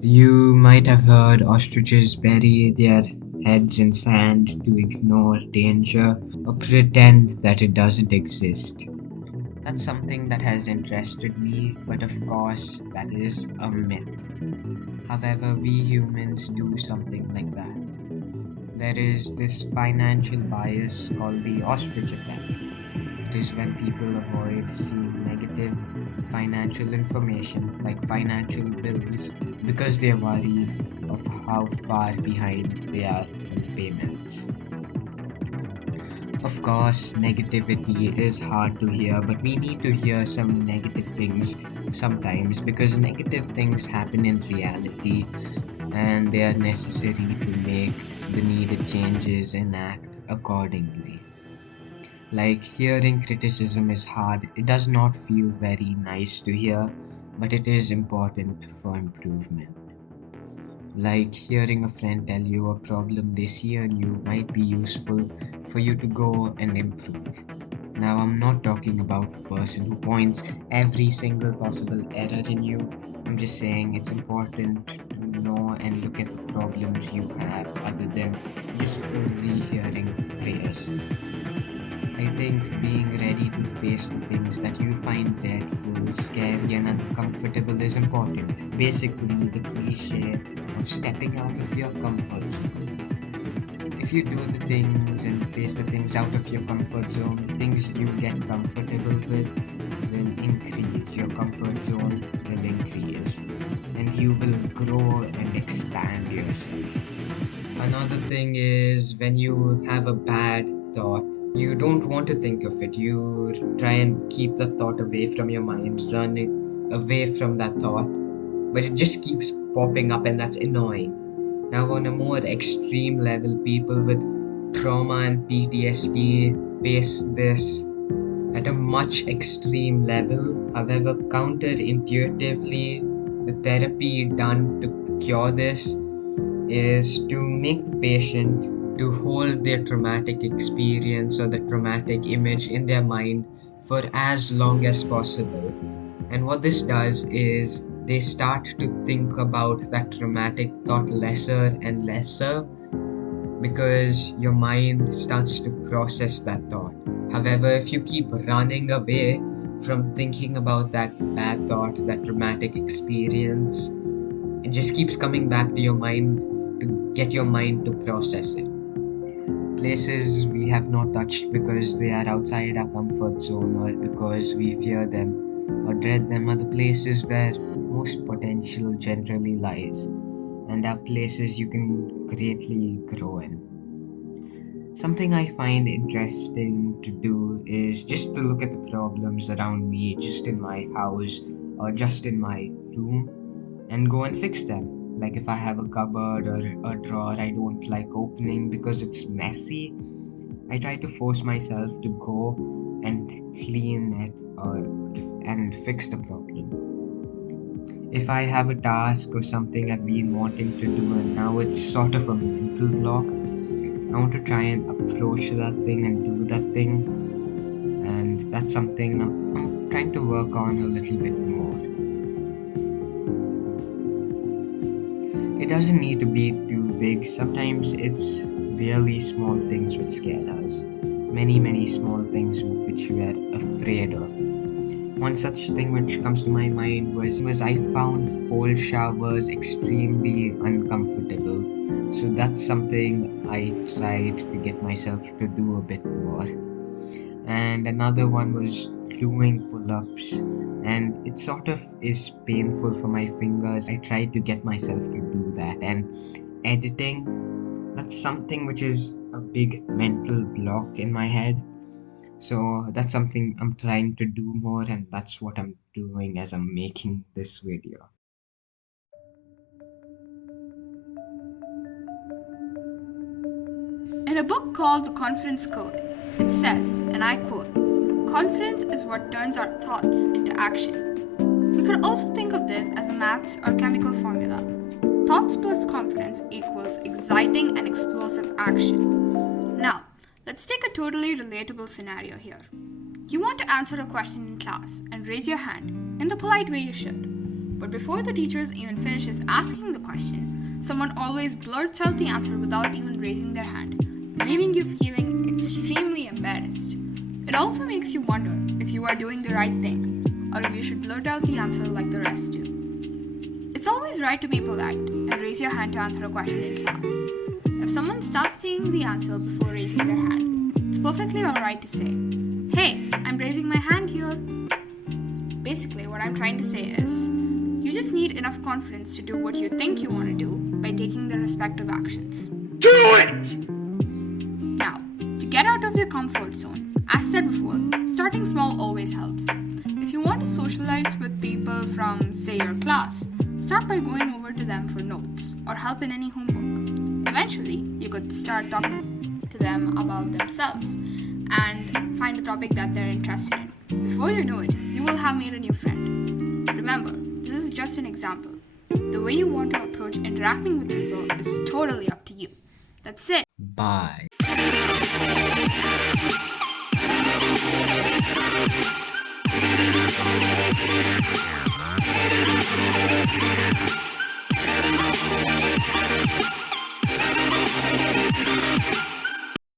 You might have heard ostriches bury their heads in sand to ignore danger or pretend that it doesn't exist. That's something that has interested me, but of course, that is a myth. However, we humans do something like that. There is this financial bias called the ostrich effect. It is when people avoid seeing negative financial information like financial bills because they're worried of how far behind they are in payments. Of course, negativity is hard to hear, but we need to hear some negative things sometimes because negative things happen in reality and they are necessary to make the needed changes and act accordingly. Like, hearing criticism is hard. It does not feel very nice to hear, but it is important for improvement. Like, hearing a friend tell you a problem they see on you might be useful for you to go and improve. Now, I'm not talking about the person who points every single possible error in you. I'm just saying it's important to know and look at the problems you have other than just only hearing prayers. I think being ready to face the things that you find dreadful, scary, and uncomfortable is important. Basically, the cliche of stepping out of your comfort zone. If you do the things and face the things out of your comfort zone, the things you get comfortable with will increase. Your comfort zone will increase, and you will grow and expand yourself. Another thing is when you have a bad thought, you don't want to think of it. You try and keep the thought away from your mind, running away from that thought, but it just keeps popping up, and that's annoying. Now, on a more extreme level, people with trauma and PTSD face this at a much extreme level. However, counterintuitively, the therapy done to cure this is to make the patient to hold their traumatic experience or the traumatic image in their mind for as long as possible. And what this does is they start to think about that traumatic thought lesser and lesser because your mind starts to process that thought. However, if you keep running away from thinking about that bad thought, that traumatic experience, it just keeps coming back to your mind to get your mind to process it. Places we have not touched because they are outside our comfort zone or because we fear them or dread them are the places where most potential generally lies and are places you can greatly grow in. Something I find interesting to do is just to look at the problems around me, just in my house or just in my room, and go and fix them. Like if I have a cupboard or a drawer I don't like opening because it's messy, I try to force myself to go and clean it and fix the problem. If I have a task or something I've been wanting to do and now it's sort of a mental block, I want to try and approach that thing and do that thing, and that's something I'm trying to work on a little bit more. It doesn't need to be too big. Sometimes it's really small things which scare us. Many, many small things which we are afraid of. One such thing which comes to my mind was I found cold showers extremely uncomfortable. So that's something I tried to get myself to do a bit more. And another one was doing pull-ups, and it sort of is painful for my fingers. I tried to get myself to do that. And editing, that's something which is a big mental block in my head, so that's something I'm trying to do more, and that's what I'm doing as I'm making this video. In a book called The Confidence Code, it says, and I quote, "Confidence is what turns our thoughts into action." We could also think of this as a maths or chemical formula. Thoughts plus confidence equals exciting and explosive action. Now, let's take a totally relatable scenario here. You want to answer a question in class and raise your hand in the polite way you should. But before the teacher even finishes asking the question, someone always blurts out the answer without even raising their hand, leaving you feeling extremely embarrassed. It also makes you wonder if you are doing the right thing, or if you should blurt out the answer like the rest do. It's always right to be polite and raise your hand to answer a question in class. If someone starts saying the answer before raising their hand, it's perfectly alright to say, "Hey, I'm raising my hand here." Basically, what I'm trying to say is, you just need enough confidence to do what you think you want to do by taking the respective actions. Do it! Now, to get out of your comfort zone, as said before, starting small always helps. If you want to socialize with people from, say, your class, start by going over to them for notes or help in any homework. Eventually, you could start talking to them about themselves and find a topic that they're interested in. Before you know it, you will have made a new friend. Remember, this is just an example. The way you want to approach interacting with people is totally up to you. That's it. Bye.